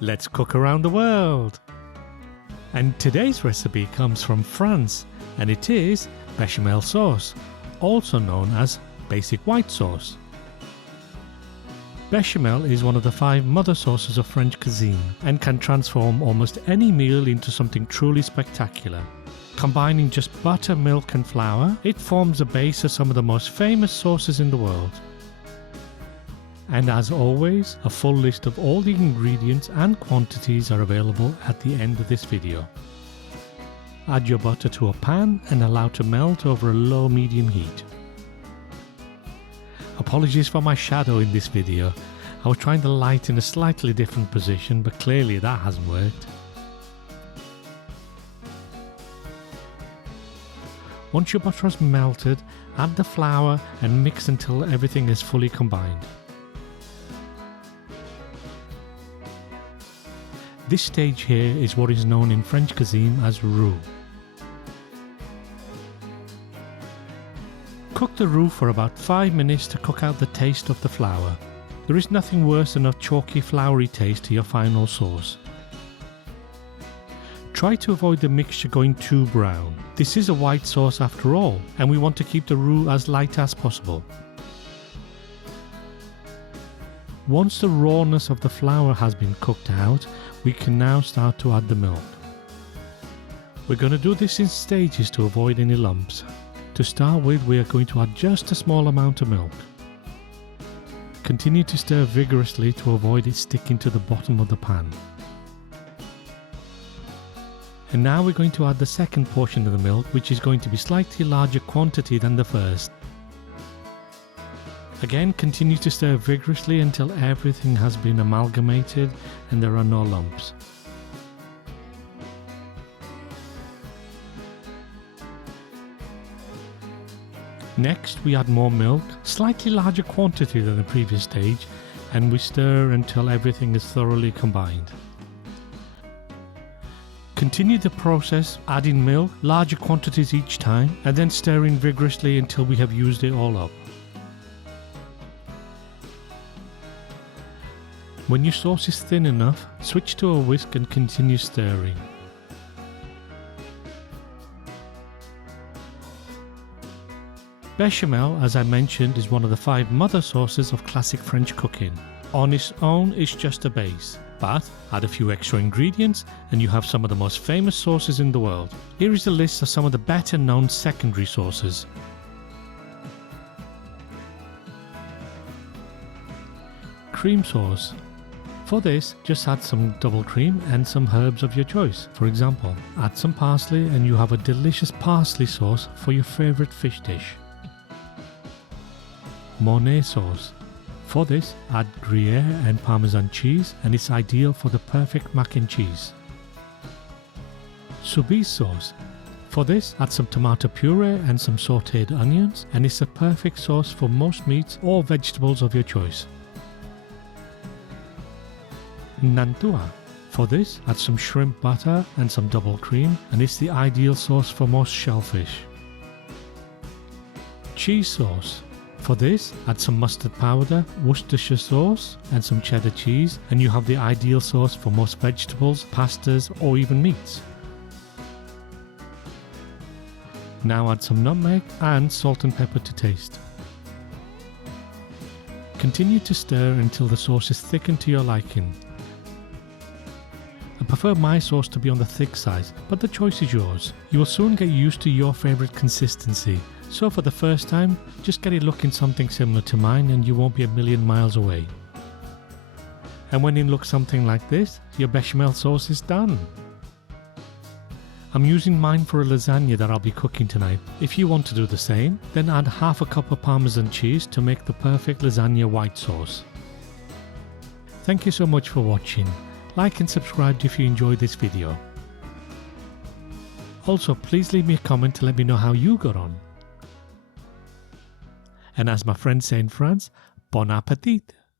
Let's cook around the world! And today's recipe comes from France, and it is Bechamel Sauce, also known as basic white sauce. Bechamel is one of the 5 mother sauces of French cuisine and can transform almost any meal into something truly spectacular. Combining just butter, milk and flour, it forms the base of some of the most famous sauces in the world. And as always, a full list of all the ingredients and quantities are available at the end of this video. Add your butter to a pan and allow to melt over a low-medium heat. Apologies for my shadow in this video. I was trying the light in a slightly different position, but clearly that hasn't worked. Once your butter has melted, add the flour and mix until everything is fully combined. This stage here is what is known in French cuisine as roux. Cook the roux for about 5 minutes to cook out the taste of the flour. There is nothing worse than a chalky, floury taste to your final sauce. Try to avoid the mixture going too brown. This is a white sauce after all, and we want to keep the roux as light as possible. Once the rawness of the flour has been cooked out, we can now start to add the milk. We're going to do this in stages to avoid any lumps. To start with, we are going to add just a small amount of milk. Continue to stir vigorously to avoid it sticking to the bottom of the pan. And now we're going to add the second portion of the milk, which is going to be slightly larger quantity than the first. Again, continue to stir vigorously until everything has been amalgamated and there are no lumps. Next, we add more milk, slightly larger quantity than the previous stage, and we stir until everything is thoroughly combined. Continue the process, adding milk, larger quantities each time, and then stirring vigorously until we have used it all up. When your sauce is thin enough, switch to a whisk and continue stirring. Bechamel, as I mentioned, is one of the 5 mother sauces of classic French cooking. On its own, it's just a base, but add a few extra ingredients and you have some of the most famous sauces in the world. Here is a list of some of the better known secondary sauces. Cream sauce. For this, just add some double cream and some herbs of your choice. For example, add some parsley and you have a delicious parsley sauce for your favourite fish dish. Mornay sauce. For this, add Gruyere and Parmesan cheese and it's ideal for the perfect mac and cheese. Soubise sauce. For this, add some tomato puree and some sautéed onions and it's a perfect sauce for most meats or vegetables of your choice. Nantua. For this, add some shrimp butter and some double cream and it's the ideal sauce for most shellfish. Cheese sauce. For this, add some mustard powder, Worcestershire sauce and some cheddar cheese and you have the ideal sauce for most vegetables, pastas or even meats. Now add some nutmeg and salt and pepper to taste. Continue to stir until the sauce is thickened to your liking. I prefer my sauce to be on the thick side, but the choice is yours. You will soon get used to your favourite consistency, so for the first time, just get it looking something similar to mine and you won't be a million miles away. And when it looks something like this, your bechamel sauce is done. I'm using mine for a lasagna that I'll be cooking tonight. If you want to do the same, then add half a cup of Parmesan cheese to make the perfect lasagna white sauce. Thank you so much for watching. Like and subscribe if you enjoyed this video. Also, please leave me a comment to let me know how you got on. And as my friends say in France, bon appétit!